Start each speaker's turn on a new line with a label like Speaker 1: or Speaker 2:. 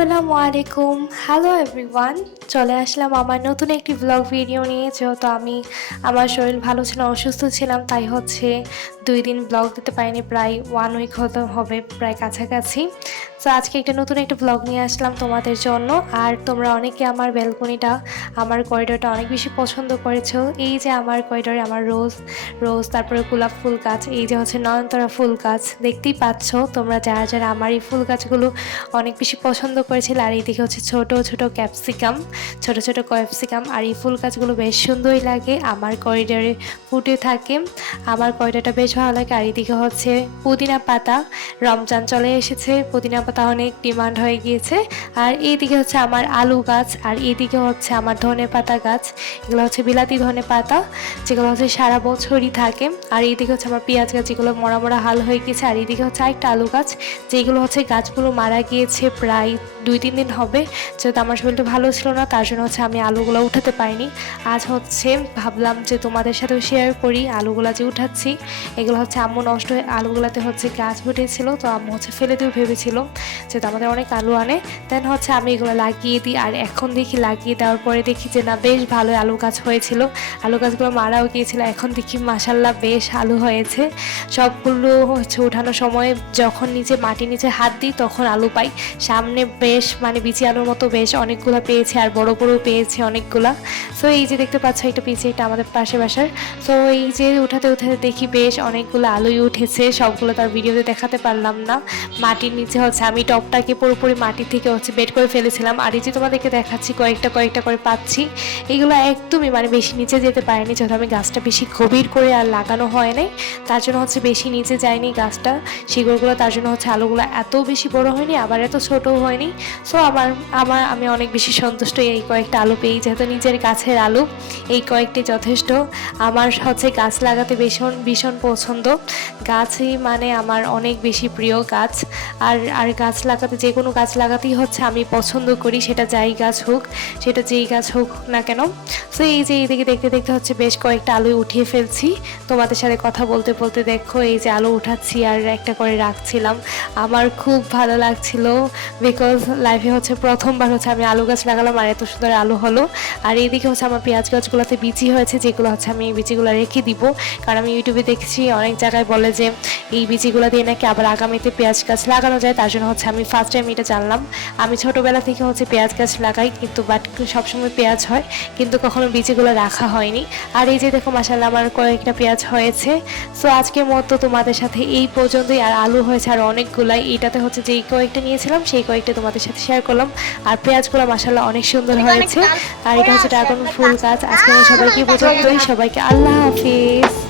Speaker 1: আসসালামু আলাইকুম। Hello everyone চলে আসলাম আমার নতুন একটি ব্লগ ভিডিও নিয়ে। যেহেতু আমি, আমার শরীর ভালো ছিল, অসুস্থ ছিলাম, তাই হচ্ছে দুই দিন ব্লগ দিতে পারিনি, প্রায় ওয়ান উইক হতে, হবে প্রায় কাছাকাছি। তো আজকে একটা নতুন একটা ব্লগ নিয়ে আসলাম তোমাদের জন্য। আর তোমরা অনেকে আমার ব্যালকনিটা আমার করিডোরটা অনেক বেশি পছন্দ করেছ। এই যে আমার করিডোরে আমার রোজ রোজ তারপরে গোলাপ ফুল গাছ, এই যে হচ্ছে নয়নতরা ফুল গাছ, দেখতেই পাচ্ছ তোমরা যারা যারা আমার এই ফুল গাছগুলো অনেক বেশি পছন্দ করেছিল। আর এইদিকে হচ্ছে ছোট ছোট ক্যাপসিকাম ছোট ছোট ক্যাপসিকাম আর এই ফুল গাছগুলো বেশ সুন্দরই লাগে, আমার করিডোরে ফুটে থাকে। আমার করিডোরটা বেশ লাগে আর এইদিকে হচ্ছে। পুদিনা পাতা, রমজান চলে এসেছে। পুদিনা পাতা অনেক ডিমান্ড হয়ে গিয়েছে। আর এইদিকে হচ্ছে আমার আলু গাছ, আর এইদিকে হচ্ছে আমার ধনে পাতা গাছ। এগুলো হচ্ছে বিলাতি ধনে পাতা, যেগুলো হচ্ছে সারা বছরই থাকে। আর এইদিকে হচ্ছে আমার পেঁয়াজ গাছ, যেগুলো মরা মরা হাল হয়ে গিয়েছে। আর এইদিকে হচ্ছে আরেকটা আলু গাছ, যেগুলো হচ্ছে গাছগুলো মারা গিয়েছে প্রায় দুই, তিন দিন হবে। যেহেতু আমার শরীরটা ভালো ছিল না, তার জন্য হচ্ছে আমি আলুগুলো উঠাতে পারিনি। আজ হচ্ছে ভাবলাম যে তোমাদের সাথেও শেয়ার করি, আলুগুলো যে উঠাচ্ছি। এগুলো হচ্ছে আম্মু নষ্ট হয়ে আলুগুলোতে হচ্ছে গাছ উঠেছিল তো আম্মু হচ্ছে ফেলে দিয়েও ভেবেছিল যেহেতু আমাদের অনেক আলু আনে। দেন হচ্ছে আমি এগুলো লাগিয়ে দিই, আর এখন দেখি লাগিয়ে দেওয়ার পরে দেখি যে না, বেশ ভালো আলু গাছ হয়েছিল। আলু গাছগুলো মারাও গিয়েছিল, এখন দেখি মাসাল্লাহ বেশ আলু হয়েছে। সবগুলো হচ্ছে ওঠানোর সময় যখন নিচে মাটি নিচে হাত দিই তখন আলু পাই। সামনে বেশ মানে বিচি আলুর মতো বেশ অনেকগুলো পেয়েছে, আর বড় বড় পেয়েছে অনেকগুলা। সো এই যে দেখতে পাচ্ছ, এটা পিছিয়ে এটা আমাদের পাশে বাসার সো এই যে উঠাতে উঠাতে দেখি বেশ অনেকগুলো আলুই উঠেছে, সবগুলো তার ভিডিওতে দেখাতে পারলাম না। মাটির নিচে হচ্ছে আমি টপটাকে পুরোপুরি মাটি থেকে হচ্ছে বেড করে ফেলেছিলাম। আর এই যে তোমাদেরকে দেখাচ্ছি, কয়েকটা কয়েকটা করে পাচ্ছি, এগুলো একদমই মানে বেশি নিচে যেতে পারেনি, যেহেতু আমি গাছটা বেশি গভীর করে আর লাগানো হয় নাই। তার জন্য হচ্ছে বেশি নিচে যায়নি গাছটা, শিকড়গুলো তার জন্য হচ্ছে আলুগুলো এত বেশি বড় হয়নি, আবার এত ছোটও হয়নি। সো আমার আমার, আমি অনেক বেশি সন্তুষ্ট এই কয়েকটা আলু পেয়ে যেহেতু নিজের গাছের আলু, এই কয়েকটি যথেষ্ট। আমার হচ্ছে গাছ লাগাতে ভীষণ ভীষণ পছন্দ। গাছই মানে আমার অনেক বেশি প্রিয় গাছ। আর আর গাছ লাগাতে, যে কোনো গাছ লাগাতেই হচ্ছে আমি পছন্দ করি, সেটা যাই গাছ হোক, সেটা যেই গাছ হোক না কেন। সো এই যে এইদিকে দেখতে দেখতে হচ্ছে বেশ কয়েকটা আলু উঠিয়ে ফেলছি। তোমাদের সাথে কথা বলতে বলতে দেখো, এই যে আলু উঠাচ্ছি আর একটা করে রাখছিলাম। আমার খুব ভালো লাগছিল বিকজ লাইফে হচ্ছে প্রথমবার হচ্ছে আমি আলু গাছ লাগালাম আর এত সুন্দর আলু হলো। আর এইদিকে হচ্ছে আমার পেঁয়াজ গাছগুলোতে বিচি হয়েছে, যেগুলো হচ্ছে আমি এই বিচিগুলো রেখে দিব। কারণ আমি ইউটিউবে দেখছি অনেক জায়গায় বলে যে এই বিচিগুলো দিয়ে নাকি আবার আগামীতে পেঁয়াজ গাছ লাগানো যায় তার জন্য হচ্ছে আমি ফার্স্ট টাইম এটা জানলাম। আমি ছোটোবেলা থেকে হচ্ছে পেঁয়াজ গাছ লাগাই কিন্তু বাট সবসময় পেঁয়াজ হয় কিন্তু কখনো বীজগুলো রাখা হয়নি। আর এই যে দেখো মাসাল্লাহ আমার কয়েকটা পেঁয়াজ হয়েছে। সো আজকের মতো তোমাদের সাথে এই পর্যন্তই আর আলু হয়েছে আর অনেকগুলাই। এটাতে হচ্ছে যেই কয়েকটা নিয়েছিলাম সেই কয়েকটা তোমাদের সাথে শেয়ার করলাম। আর পেঁয়াজগুলো মাসাল্লাহ অনেক সুন্দর হয়েছে। আর এটা হচ্ছে ড্রাগন ফুল গাছ। আজকে আমি সবাইকে পর্যন্তই সবাইকে আল্লাহ হাফিজ।